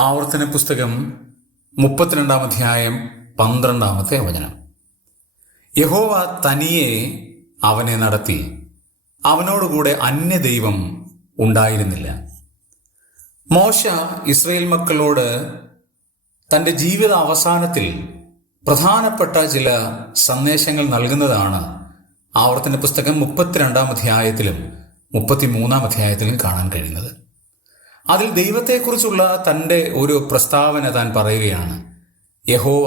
ആവർത്തന പുസ്തകം 32-ാം അധ്യായം 12-ാമത്തെ വചനം. യഹോവ തനിയെ അവനെ നടത്തി, അവനോടുകൂടെ അന്യദൈവം ഉണ്ടായിരുന്നില്ല. മോശ ഇസ്രായേൽ മക്കളോട് തൻ്റെ ജീവിത അവസാനത്തിൽ പ്രധാനപ്പെട്ട ചില സന്ദേശങ്ങൾ നൽകുന്നതാണ് ആവർത്തന പുസ്തകം 32-ാം അധ്യായത്തിലും 33-ാം അധ്യായത്തിലും കാണാൻ കഴിയുന്നത്. അതിൽ ദൈവത്തെക്കുറിച്ചുള്ള തൻ്റെ ഒരു പ്രസ്താവന താൻ പറയുകയാണ്. യഹോവ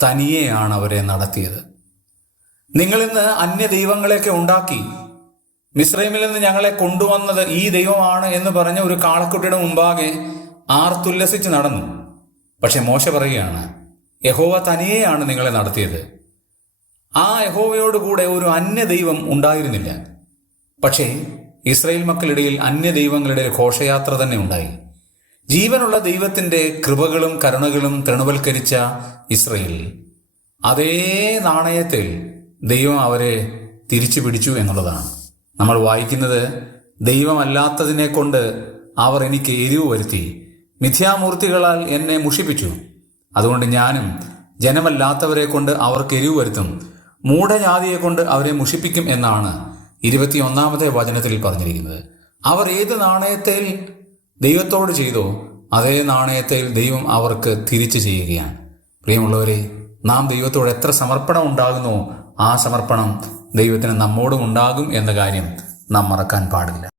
തനിയെയാണ് അവരെ നടത്തിയത്. നിങ്ങളിന്ന് അന്യദൈവങ്ങളെയൊക്കെ ഉണ്ടാക്കി മിസ്രൈമിൽ നിന്ന് ഞങ്ങളെ കൊണ്ടുവന്നത് ഈ ദൈവമാണ് എന്ന് പറഞ്ഞ ഒരു കാളക്കുട്ടിയുടെ മുമ്പാകെ ആർത്തുല്ലസിച്ച് നടന്നു. പക്ഷെ മോശ പറയുകയാണ്, യഹോവ തനിയെയാണ് നിങ്ങളെ നടത്തിയത്. ആ യഹോവയോടുകൂടെ ഒരു അന്യദൈവം ഉണ്ടായിരുന്നില്ല. പക്ഷേ ഇസ്രായേൽ മക്കളിടയിൽ അന്യദൈവങ്ങളുടെ ഘോഷയാത്ര തന്നെ ഉണ്ടായി. ജീവനുള്ള ദൈവത്തിൻ്റെ കൃപകളും കരുണകളും തൃണവൽക്കരിച്ച ഇസ്രായേൽ അതേ നാണയത്തിൽ ദൈവം അവരെ തിരിച്ചു പിടിച്ചു എന്നുള്ളതാണ് നമ്മൾ വായിക്കുന്നത്. ദൈവമല്ലാത്തതിനെ കൊണ്ട് അവർ എനിക്ക് എരിവ് വരുത്തി, മിഥ്യാമൂർത്തികളാൽ എന്നെ മുഷിപ്പിച്ചു. അതുകൊണ്ട് ഞാനും ജനമല്ലാത്തവരെ കൊണ്ട് അവർക്ക് എരിവ് വരുത്തും, മൂഢജാതിയെ കൊണ്ട് അവരെ മുഷിപ്പിക്കും എന്നാണ് 21-ാമത്തെ വചനത്തിൽ പറഞ്ഞിരിക്കുന്നത്. അവർ ഏത് നാണയത്തിൽ ദൈവത്തോട് ചെയ്തോ അതേ നാണയത്തിൽ ദൈവം അവർക്ക് തിരിച്ചു ചെയ്യുകയാണ്. പ്രിയമുള്ളവരെ, നാം ദൈവത്തോട് എത്ര സമർപ്പണം ഉണ്ടാകുന്നോ ആ സമർപ്പണം ദൈവത്തിന് നമ്മോടും ഉണ്ടാകും എന്ന കാര്യം നാം മറക്കാൻ പാടില്ല.